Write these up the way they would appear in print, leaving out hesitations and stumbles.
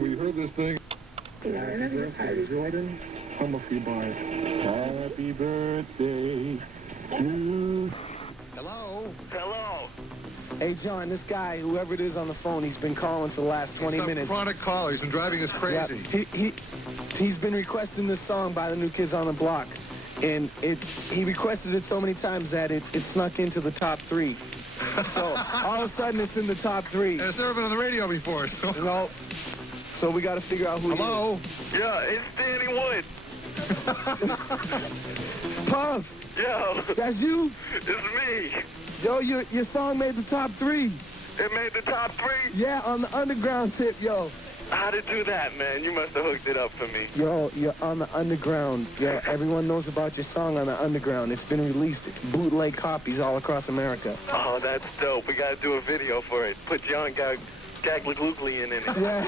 We heard this thing. Happy birthday, Jordan. Hum a few bars. Happy birthday to... Hello? Hello. Hey, John, this guy, whoever it is on the phone, he's been calling for the last 20 minutes. Chronic caller. He's been driving us crazy. Yeah, he's been requesting this song by the New Kids on the Block. And he requested it so many times that it snuck into the top 3. So all of a sudden it's in the top 3. And it's never been on the radio before, so... No. So we got to figure out who Hello? he is. Yeah, it's Danny Wood. Puff! Yo. That's you? It's me. Yo, your song made the top 3. It made the top 3? Yeah, on the underground tip, yo. How'd it do that, man? You must have hooked it up for me. Yo, you're on the underground. Yo, everyone knows about your song on the underground. It's been released. Bootleg copies all across America. Oh, that's dope. We got to do a video for it. Put John Gagliglugli in it. Yeah.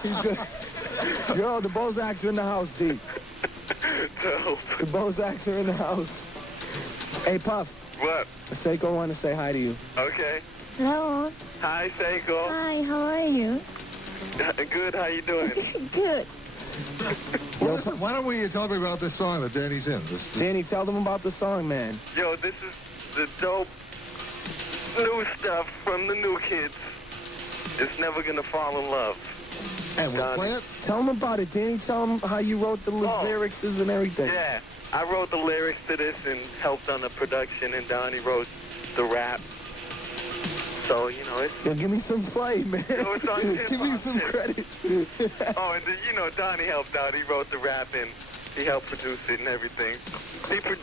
He's good. Yo, the Bozaks are in the house, D. Dope. The Bozaks are in the house. Hey, Puff. What? Seiko wanted to say hi to you. Okay. Hello. Hi, Seiko. Hi, how are you? Good, how you doing? Good. Well, listen, why don't we tell everybody about this song that Danny's in? Danny, tell them about the song, man. Yo, this is the dope new stuff from the New Kids. It's Never Gonna Fall in Love. And we'll play it? Tell them about it, Danny. Tell them how you wrote the lyrics and everything. Yeah, I wrote the lyrics to this and helped on the production, and Donnie wrote the rap. So, you know, it's... Yo, give me some play, man. Yo, it's on give me some credit. Oh, and then, you know, Donnie helped out. He wrote the rap and he helped produce it and everything.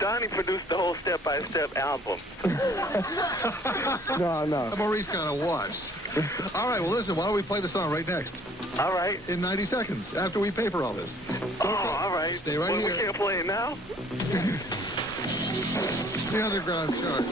Donnie produced the whole step-by-step album. No. Maurice got to watch. All right, well, listen, why don't we play the song right next? All right. In 90 seconds, after we pay for all this. Oh, all right. Stay right here. We can't play it now? The Underground Chart.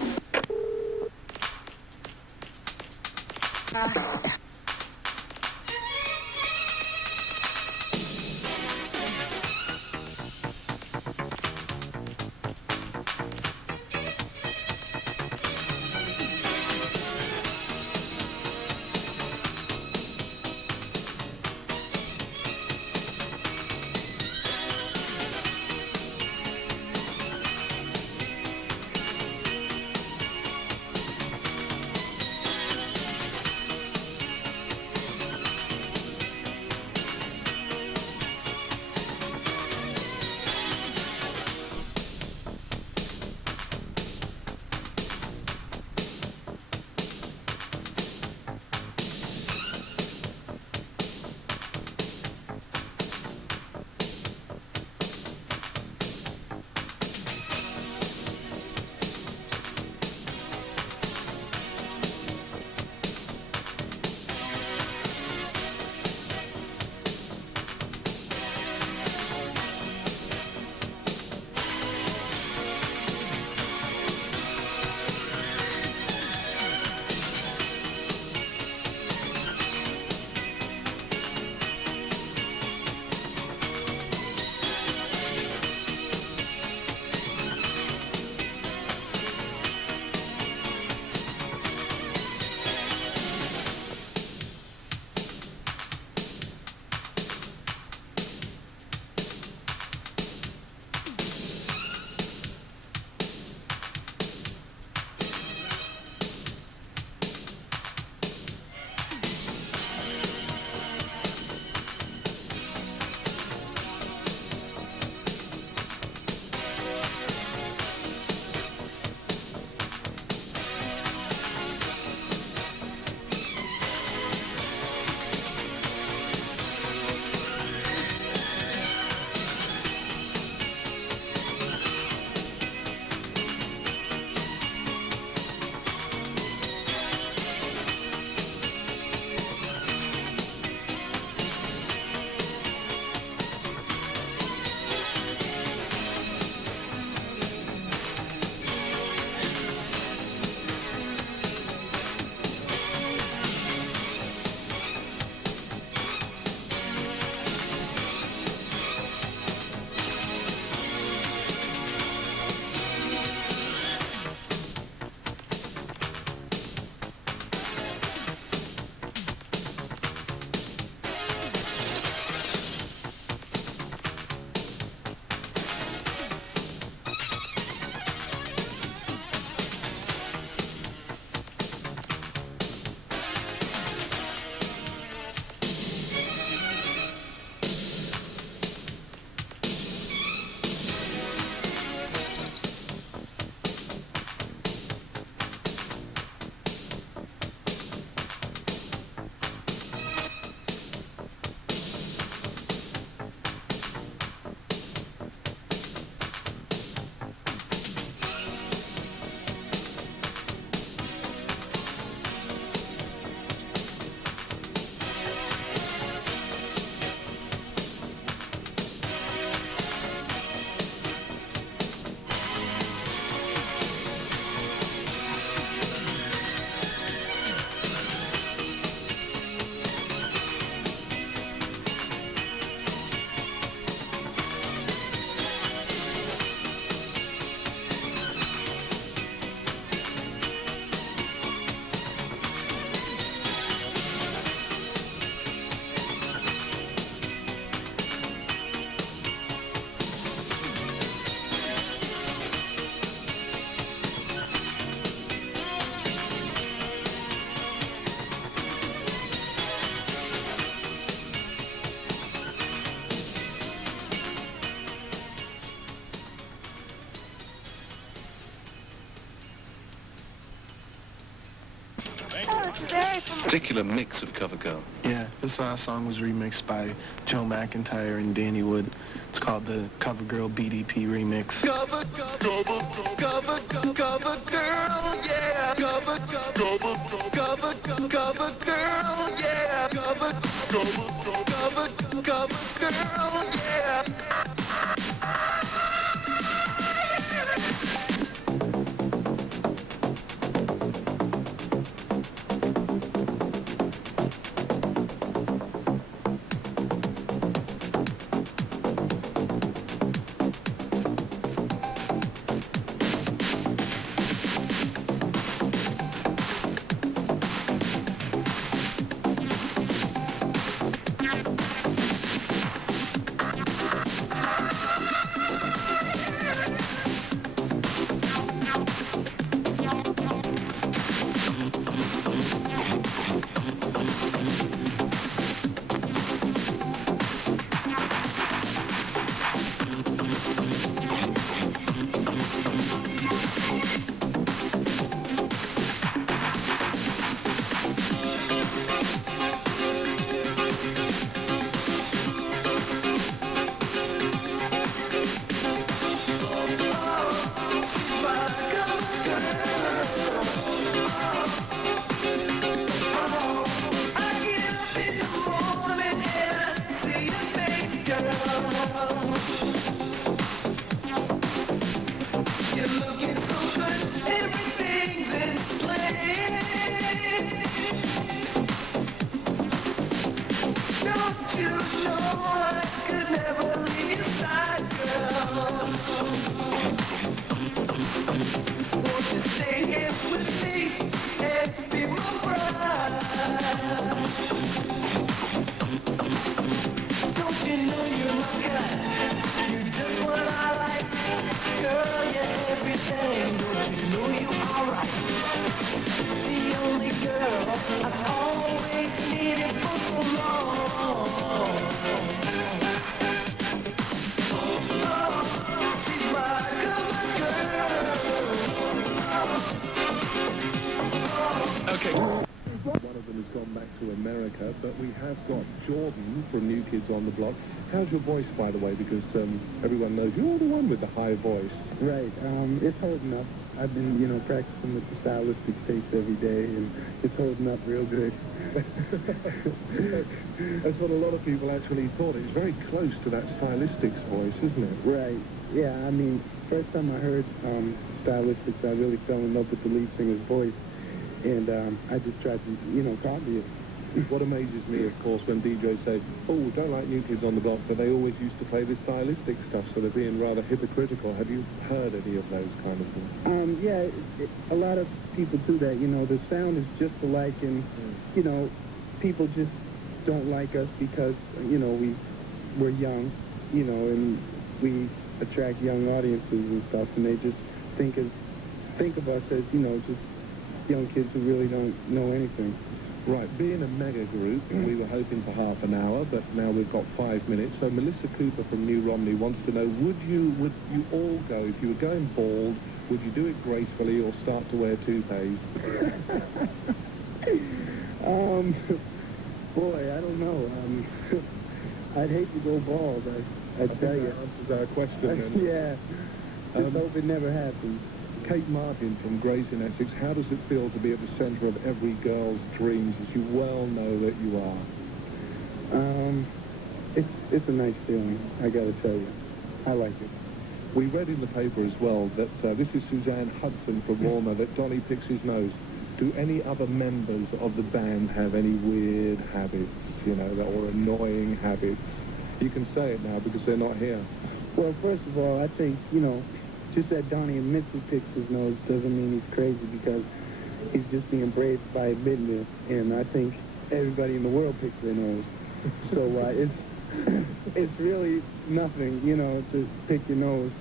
particular mix of Cover Girl. Yeah, this song was remixed by Joe McIntyre and Danny Wood. It's called the Cover Girl BDP remix. Cover girl, yeah. Cover girl, yeah. Cover girl, yeah. But we have got Jordan from New Kids on the Block. How's your voice, by the way? Because everyone knows you're the one with the high voice. Right. It's holding up. I've been, practicing with the stylistic tapes every day, and it's holding up real good. That's what a lot of people actually thought. It's very close to that stylistics voice, isn't it? Right. Yeah, I mean, first time I heard stylistics, I really fell in love with the lead singer's voice, and I just tried to, copy it. What amazes me, of course, when DJs say, oh, we don't like New Kids on the Block, but they always used to play this stylistic stuff, so they're being rather hypocritical. Have you heard any of those kind of things? Yeah, a lot of people do that. The sound is just alike, and, people just don't like us because, we're young, and we attract young audiences and stuff, and they just think of us as, just young kids who really don't know anything. Right, being a mega group, we were hoping for half an hour, but now we've got 5 minutes. So Melissa Cooper from New Romney wants to know, would you all go, if you were going bald, would you do it gracefully or start to wear toupees? Boy, I don't know. I'd hate to go bald, I tell you. That answers our question. Yeah, just hope it never happens. Kate Martin from Grays in Essex, how does it feel to be at the centre of every girl's dreams, as you well know that you are? It's a nice feeling, I gotta tell you. I like it. We read in the paper as well that this is Suzanne Hudson from Walmer, that Donnie picks his nose. Do any other members of the band have any weird habits, or annoying habits? You can say it now because they're not here. Well, first of all, I think, just that Donnie admits he picks his nose doesn't mean he's crazy, because he's just being brave by admitting it. And I think everybody in the world picks their nose. So it's really nothing, to pick your nose.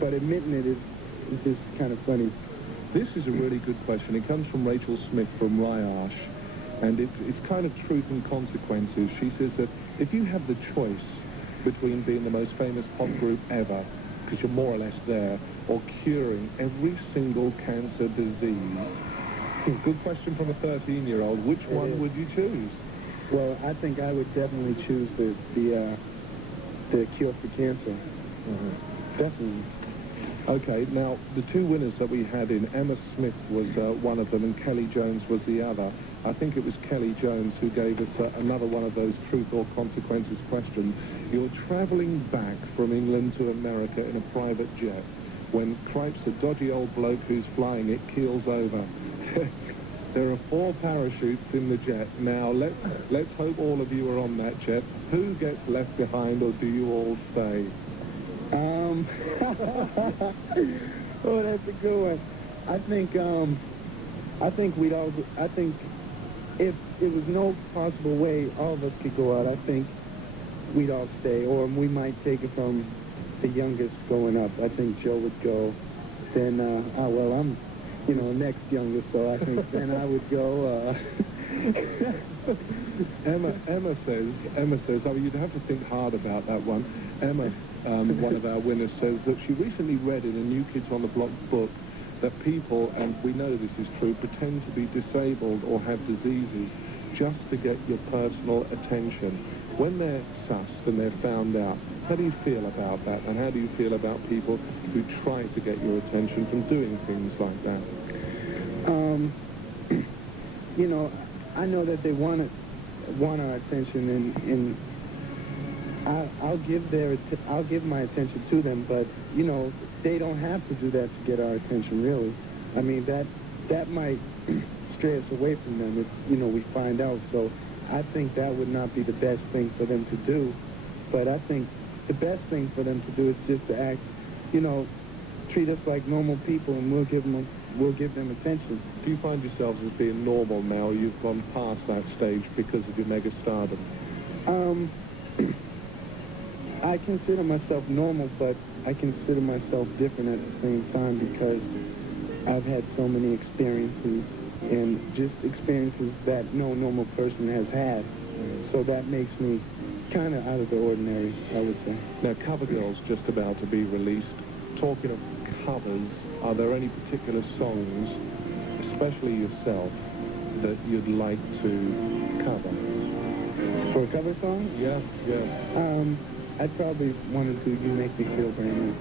But admitting it is just kind of funny. This is a really good question. It comes from Rachel Smith from Ryash, and it's kind of truth and consequences. She says that if you have the choice between being the most famous pop group ever, because you're more or less there, or curing every single cancer disease, Good question from a 13-year-old. Which one would you choose? Well, I think I would definitely choose the cure for cancer. Definitely. Okay, now, the two winners that we had in, Emma Smith was one of them and Kelly Jones was the other. I think it was Kelly Jones who gave us another one of those truth or consequences questions. You're travelling back from England to America in a private jet. When cripes, a dodgy old bloke who's flying it keels over. There are 4 parachutes in the jet. Now, let's hope all of you are on that jet. Who gets left behind, or do you all stay? Oh, that's a good one. I think we'd all. I think if there was no possible way all of us could go out, I think we'd all stay, or we might take it from the youngest going up. I think Joe would go. Then, well, I'm, next youngest, so I think then I would go. Emma says, I mean, you'd have to think hard about that one. Emma, one of our winners, says that she recently read in a New Kids on the Block book that people, and we know this is true, pretend to be disabled or have diseases just to get your personal attention. When they're sussed and they're found out, how do you feel about that? And how do you feel about people who try to get your attention from doing things like that? I know that they want our attention, and I'll give my attention to them, but they don't have to do that to get our attention, really. I mean, that might stray us away from them if we find out. So I think that would not be the best thing for them to do. But I think the best thing for them to do is just to act, treat us like normal people, and we'll give them attention. Do you find yourselves as being normal now? You've gone past that stage because of your mega stardom. I consider myself normal, but I consider myself different at the same time because I've had so many experiences, and just experiences that no normal person has had. So that makes me kind of out of the ordinary, I would say. Now, CoverGirl's just about to be released. Talking of covers, are there any particular songs, especially yourself, that you'd like to cover? For a cover song? Yeah. I'd probably want to do You Make Me Feel Brand New.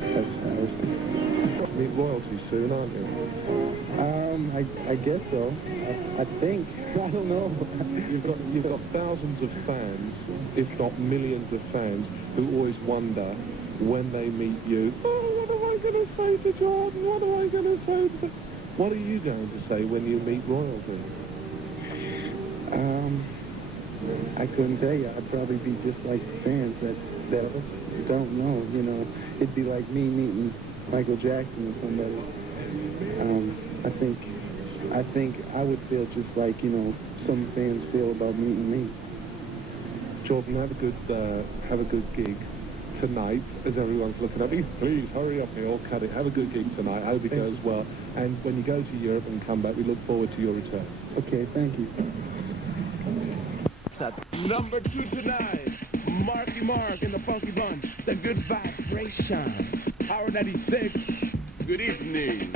That's Need royalties soon, aren't you? I guess so. I think. I don't know. You've got thousands of fans, if not millions of fans, who always wonder when they meet you, what am I going to say to Jordan? What am I going to say to... What are you going to say when you meet royalty? I couldn't tell you. I'd probably be just like the fans that don't know, It'd be like me meeting Michael Jackson or somebody. I think I would feel just like, some fans feel about meeting me. Jordan, have a good gig tonight, as everyone's looking at me. Please, hurry up here, or cut it. Have a good gig tonight. I hope it goes well. And when you go to Europe and come back, we look forward to your return. Okay, thank you. Number 2 tonight, Marky Mark and the Funky Bunch, the Good Vibrations. Power 96, good evening.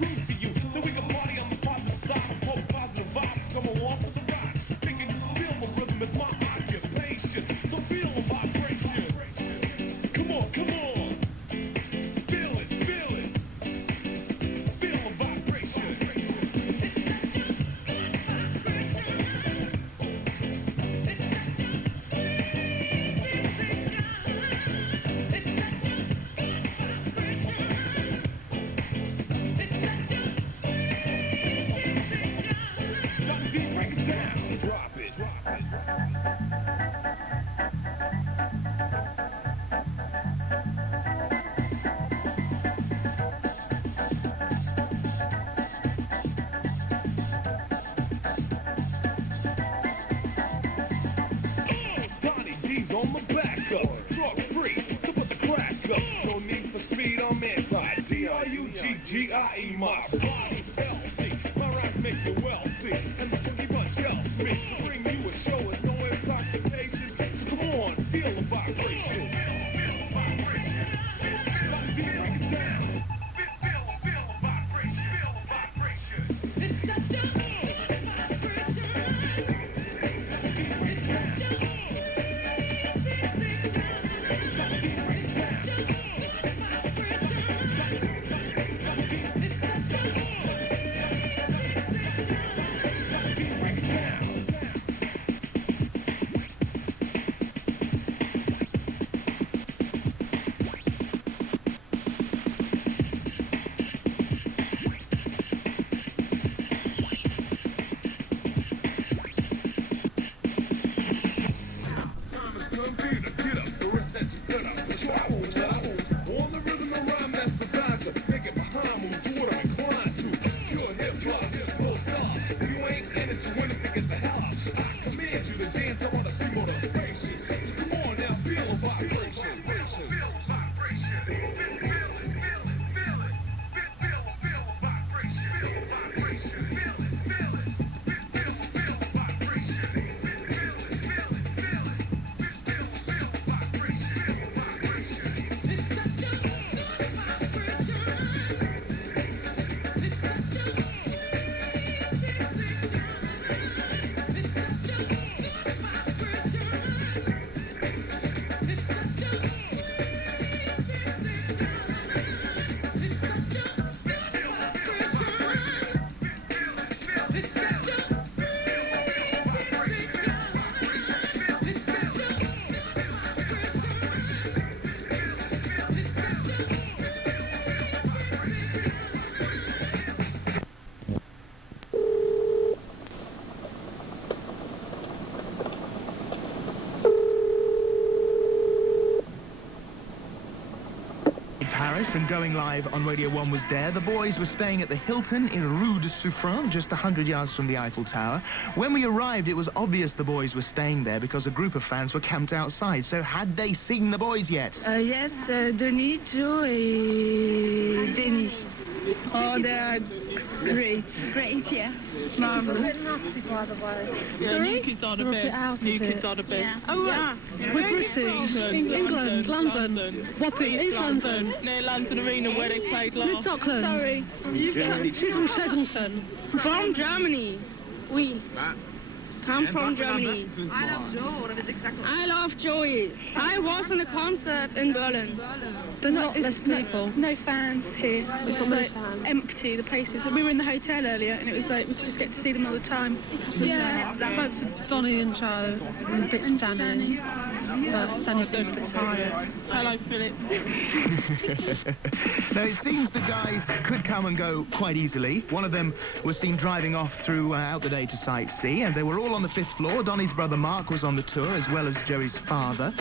groove to you. Then we can party on the positive side and post positive vibes. Come along for the ride. Thinking you feel the rhythm is my occupation. So feel the vibration. Come on, come on. Feel it, feel it. Feel the vibration. Break it down. Drop it. Drop it. Donnie D's on the back up. Drug free, so put the crack up. No need for speed, I'm anti. D-R-U-G-G-I-E, my body's healthy. My rhymes make you wealthy. And the funky bunch helps me to bring you a show with no intoxication. So come on, feel the vibration. Feel the vibration. Donnie D, break it down. Feel the vibration. Feel the vibration. It's such a And going live on Radio 1 was there. The boys were staying at the Hilton in Rue de Suffren, just 100 yards from the Eiffel Tower. When we arrived, it was obvious the boys were staying there because a group of fans were camped outside. So had they seen the boys yet? Yes, Denis, Joe, and Denis. Oh, they're great. Great, yeah. Marvelous. Yeah, new kids are the best. New kids are the best. Yeah. Oh, right. Yeah. We're British. England, London. Wapping, East London. Near London Arena where they played last. Stockholm. Sorry. She's from Chesington. From Germany. Oui. Come from Germany. I love Joe. I love Joey. I was in a concert in Berlin. There's not less people. No fans here. It's like empty, the places. We were in the hotel earlier and it was like we could just get to see them all the time. Yeah. That's Donnie and Joe and a bit of Danny. But Danny's a bit tired. Hello, Philip. Now, it seems the guys could come and go quite easily. One of them was seen driving off throughout the day to sightsee, and they were all on the 5th floor. Donnie's brother Mark was on the tour, as well as Joey's father.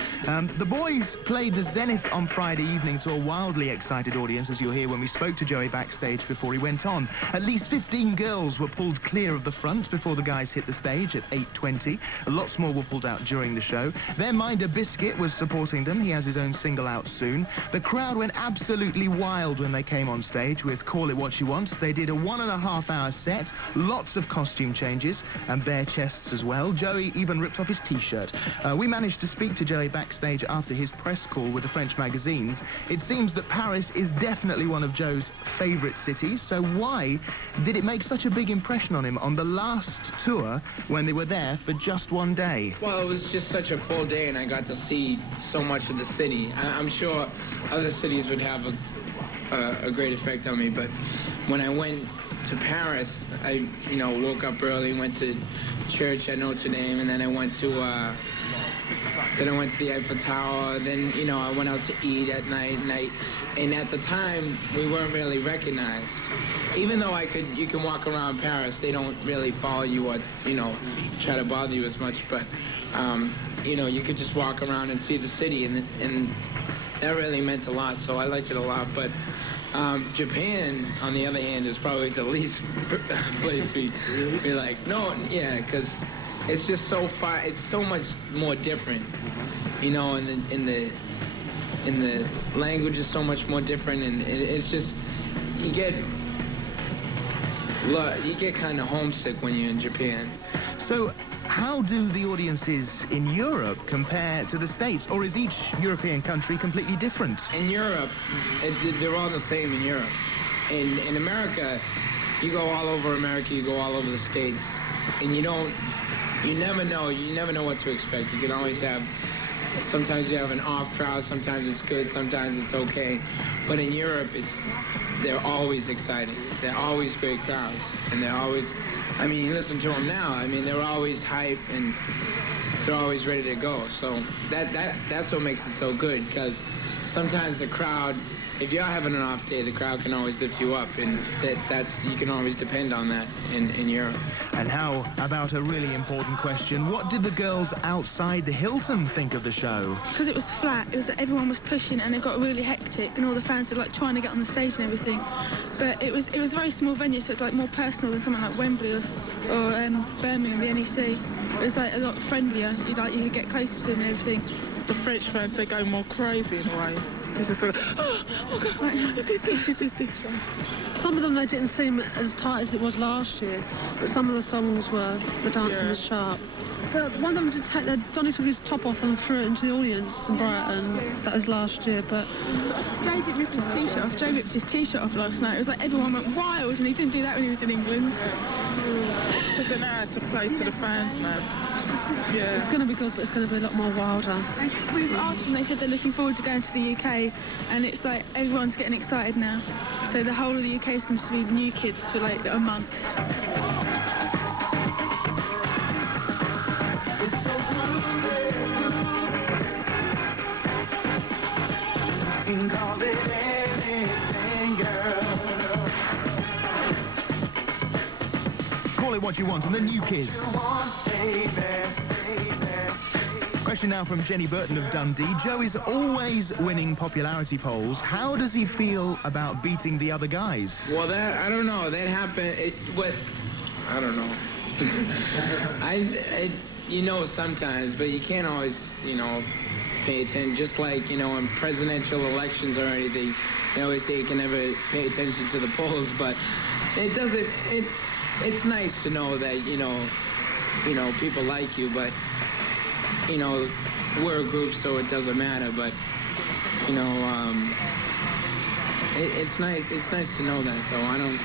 The boys played the Zenith on Friday evening to a wildly excited audience, as you'll hear when we spoke to Joey backstage before he went on. At least 15 girls were pulled clear of the front before the guys hit the stage at 8:20. Lots more were pulled out during the show. Their minder Biscuit was supporting them. He has his own single out soon. The crowd went absolutely wild when they came on stage with Call It What You Want. They did a 1.5 hour set, lots of costume changes, and bare chest guests as well. Joey even ripped off his T-shirt. We managed to speak to Joey backstage after his press call with the French magazines. It seems that Paris is definitely one of Joe's favourite cities, so why did it make such a big impression on him on the last tour when they were there for just one day? Well, it was just such a full day, and I got to see so much of the city. I'm sure other cities would have a great effect on me, but when I went to Paris, I woke up early, went to church at Notre Dame, and then I went to the Eiffel Tower. Then I went out to eat at night, and at the time we weren't really recognized. Even though you can walk around Paris, they don't really follow you or try to bother you as much. But you could just walk around and see the city, and that really meant a lot. So I liked it a lot. But Japan, on the other hand, is probably the least place we like. No, yeah, because it's just so far. It's so much more different, in the language is so much more different, and it's just you get kind of homesick when you're in Japan. So how do the audiences in Europe compare to the States, or is each European country completely different? In Europe, they're all the same in Europe. In America, you go all over America, you go all over the States, and you never know what to expect. You can always have, sometimes you have an off crowd, sometimes it's good, sometimes it's okay. But in Europe, they're always exciting. They're always great crowds, and they're always, you listen to them now. They're always hype, and they're always ready to go. So that's what makes it so good, because sometimes the crowd, if you're having an off day, the crowd can always lift you up, and you can always depend on that in Europe. And how about a really important question? What did the girls outside the Hilton think of the show? Because it was flat, it was that everyone was pushing, and it got really hectic, and all the fans were trying to get on the stage and everything. But it was a very small venue, so it's more personal than something like Wembley or Birmingham, the NEC. It was a lot friendlier. You could get closer to them and everything. The French fans, they go more crazy in a way. It's just oh God, look at this. Some of them, they didn't seem as tight as it was last year, but some of the songs were, the dancing was sharp. One of them did take Donny took his top off and threw it into the audience in Brighton. That was last year, but Jay ripped his t-shirt off. Jay ripped his t-shirt off last night. It was everyone went wild, and he didn't do that when he was in England. Because they're now to play to the fans now. Yeah. It's going to be good, but it's going to be a lot more wilder. We've asked them, they said they're looking forward to going to the UK, and it's everyone's getting excited now. So the whole of the UK is going to be new kids for a month. Call it what you want, and the new kids. Question now from Jenny Burton of Dundee. Joe is always winning popularity polls. How does he feel about beating the other guys? Well, I don't know. That happened. I don't know. Sometimes, but you can't always, pay attention. Just like, in presidential elections or anything, they always say you can never pay attention to the polls, but it doesn't. It's nice to know that, people like you, but, we're a group, so it doesn't matter, but, it's nice to know that, though.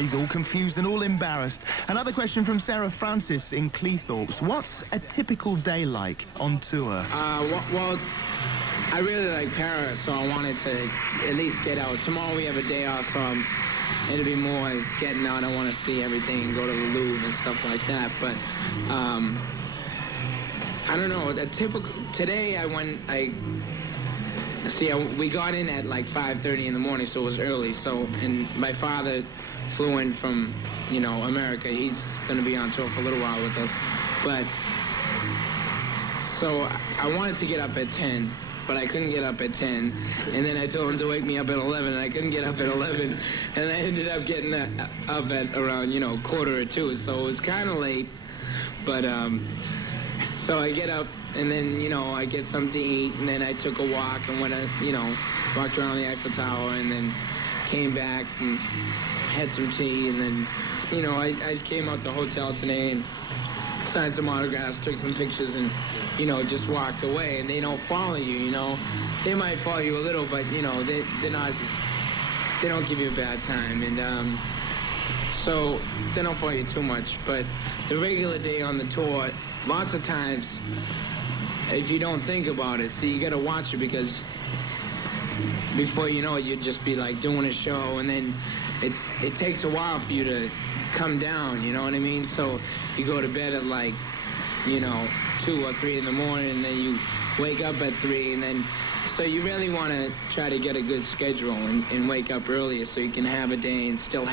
He's all confused and all embarrassed. Another question from Sarah Francis in Cleethorpes. What's a typical day like on tour? Well, I really like Paris, so I wanted to at least get out. Tomorrow we have a day off, so it'll be more as getting out. I want to see everything and go to the Louvre and stuff like that. But I don't know. Today we got in at 5:30 in the morning, so it was early. So, and my father flew in from, America. He's going to be on tour for a little while with us. But, so I wanted to get up at 10, but I couldn't get up at 10. And then I told him to wake me up at 11, and I couldn't get up at 11. And I ended up getting up at around, 1:45. So it was kind of late. But, so I get up, and then, I get something to eat, and then I took a walk and went, walked around the Eiffel Tower, and then came back and had some tea, and then, I came out the hotel today, and signed some autographs, took some pictures, and, you know, just walked away, and they don't follow you, you know. They might follow you a little, but, you know, they don't give you a bad time, and so they don't follow you too much. But the regular day on the tour, lots of times, if you don't think about it, see, you got to watch it, because before you know it, you'd just be like doing a show, and then it takes a while for you to come down, you know what I mean? So you go to bed at like, you know, 2 or 3 in the morning, and then you wake up at 3, and then, so you really want to try to get a good schedule and wake up earlier so you can have a day and still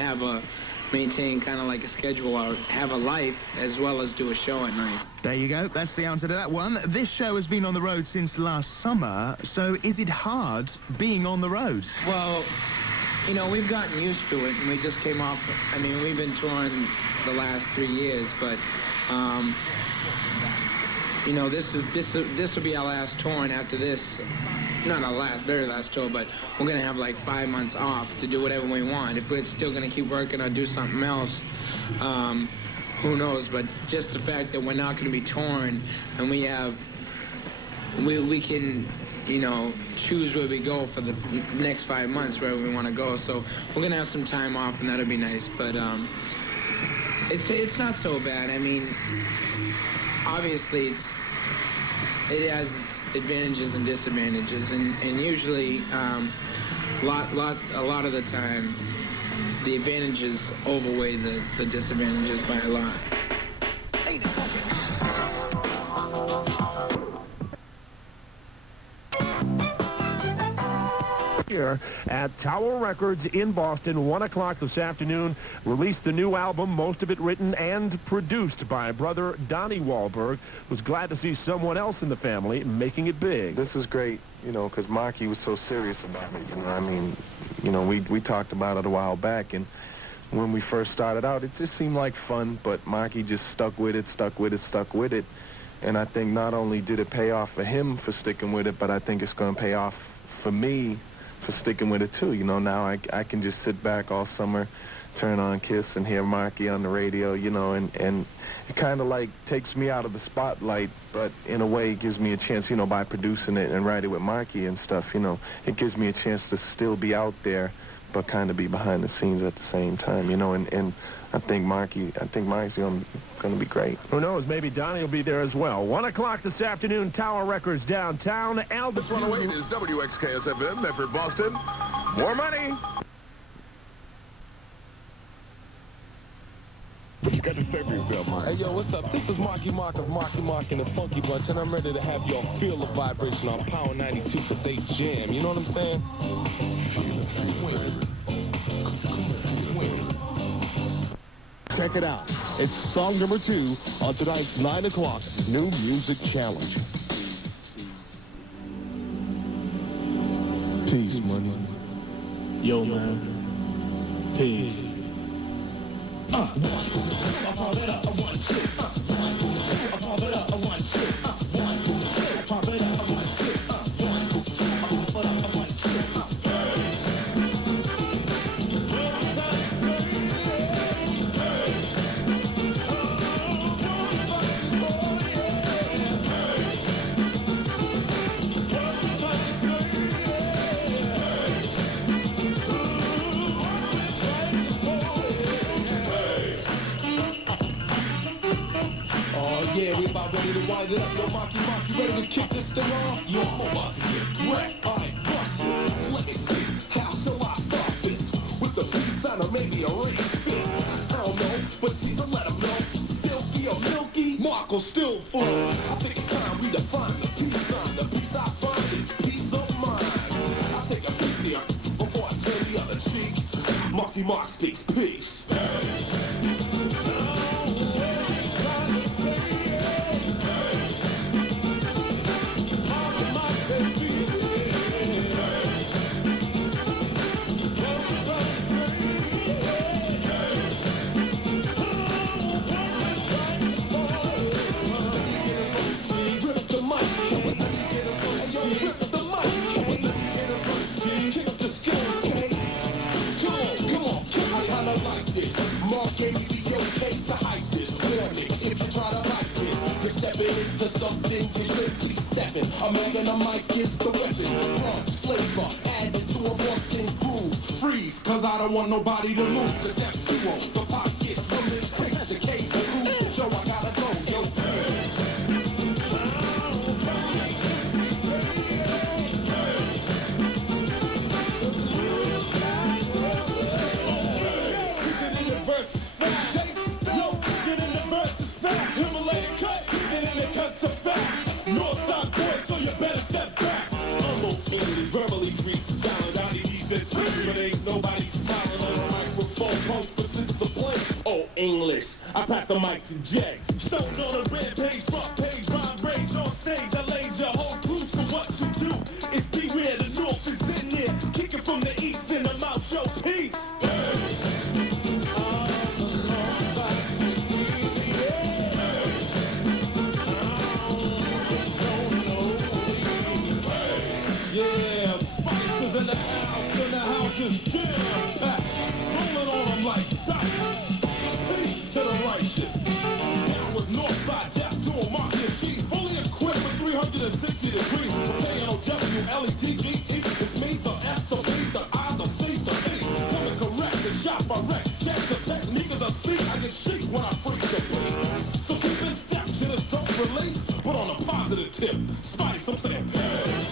maintain kind of like a schedule, or have a life as well as do a show at night. There you go. That's the answer to that one. This show has been on the road since last summer, so is it hard being on the road? Well, you know, we've gotten used to it, and we just came off, I mean, we've been touring the last 3 years, but, you know, this will be our last tour, and after this, not our very last tour, but we're going to have like 5 months off to do whatever we want. If we're still going to keep working or do something else, who knows? But just the fact that we're not going to be touring, and we can, you know, choose where we go for the next 5 months, wherever we want to go. So we're going to have some time off, and that'll be nice. But it's not so bad. I mean, obviously it has advantages and disadvantages, and usually a lot of the time the advantages overweigh the disadvantages by a lot. Here at Tower Records in Boston, 1 o'clock this afternoon, released the new album, most of it written and produced by brother Donnie Wahlberg. Was glad to see someone else in the family making it big. This is great, you know, because Marky was so serious about it, you know. I mean, you know, we talked about it a while back, and when we first started out, it just seemed like fun, but Marky just stuck with it. And I think not only did it pay off for him for sticking with it, but I think it's going to pay off for me for sticking with it too. You know, now I can just sit back all summer, turn on Kiss and hear Marky on the radio, you know, and it kind of like takes me out of the spotlight, but in a way it gives me a chance, you know, by producing it and writing with Marky and stuff, you know, it gives me a chance to still be out there, but kind of be behind the scenes at the same time, you know, and I think Marky's going to be great. Who knows, maybe Donnie will be there as well. 1 o'clock this afternoon, Tower Records downtown. Albert 108 is WXKSFM, Medford, Boston. More money. You got to say for yourself, Mark. Hey, yo, what's up? This is Marky Mark of Marky Mark and the Funky Bunch, and I'm ready to have y'all feel the vibration on Power 92 because they jam. You know what I'm saying? Check it out. It's song number 2 on tonight's 9 o'clock New Music Challenge. Peace, money. Yo, man. Peace. Yeah, we about ready to wind it up. Yo, Marky, ready to kick this thing off? Yo, I'm about to get wrecked. Alright, bust it. Let me see. How shall I start this? With the peace sign or maybe a ring fist? I don't know, but she's a let him know. Silky or milky, Marco's still full. I think it's time we define the peace sign. The peace I find is peace of mind. I'll take a piece here before I turn the other cheek. Marky Mark speaks peace. Mark gave me the okay to hype this. Warning, if you try to like to something you should be stepping. A mag and a mic is the weapon. Bronx flavor added to a Boston groove. Freeze, cause I don't want nobody to move. The death duo, the pockets from the takes the cake. The groove, the show, I gotta go, yo. Verbally freestyling, Donnie D said please, but ain't nobody smiling on a microphone. Post, but this the blame. Oh, English. I pass the mic to Jay. Shown on a red page, front page, rhyme rage on stage. I laid your whole crew, so what you do is beware. The North is in there, kicking from the east in the mouth, yo, peace. In the house is jam-packed, rolling on them like dice. Peace to the righteous. Down with Northside, Jack, doing Marky and Cheese, fully equipped with 360 degrees. K-N-O-W, L-E-T-G-E, it's me, the S, the B, the I, the C, the E. Coming correct, the shop I wreck. Check the technique as I speak, I get chic when I freak the beat. So keep in step to this dope release, but on a positive tip. Spice, I'm saying, hey.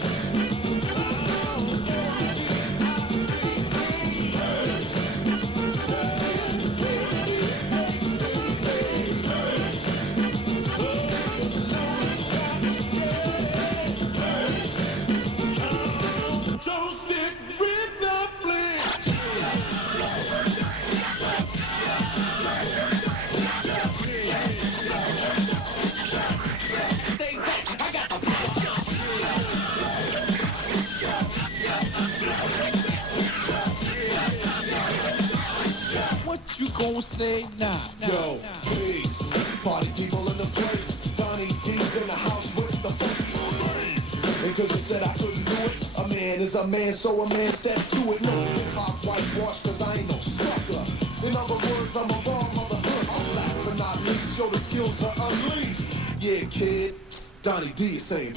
You gon' say nah, yo, peace. Party people in the place. Donnie D's in the house with the funky. Because you said I couldn't do it. A man is a man, so a man step to it. No hip-hop whitewash, cause I ain't no sucker. In other words, I'm a raw motherhood. I'm last but not least, show the skills are unleashed. Yeah, kid, Donnie D is saying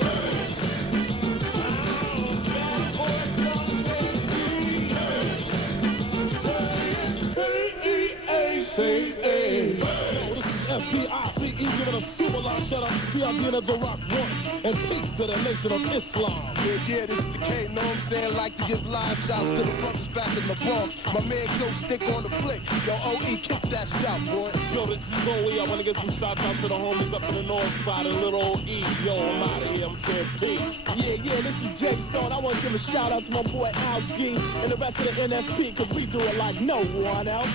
S-P-I-C-E giving a super loud shout out to CRD and the Rock One and peace to the Nation of Islam. Yeah, this is the K, know what I'm saying? Like to give live shouts to the brothers back in the Bronx. My man Joe Stick on the flick. Yo, OE, kick that shout, boy. Yo, this is OE. I want to get some shouts out to the homies up in the north side of Little Old E. Yo, I'm out of here. I'm saying peace. Yeah, this is Jay Stone. I want to give a shout out to my boy Alski and the rest of the NSP because we do it like no one else.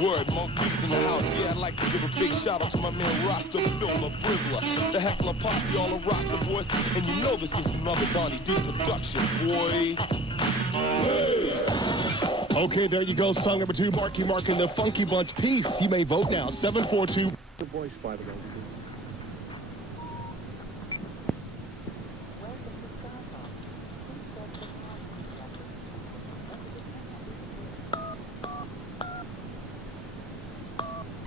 Word, Monkey's in the house. Yeah, I'd like to give a big shout out to my man Rasta, Phil LaBrizzler, the Heckler Posse, all the Rasta boys. And you know this is another Donnie D production, boy. Okay, there you go. Song number 2, Marky Mark and the Funky Bunch. Peace. You may vote now. 742. The voice, by the way.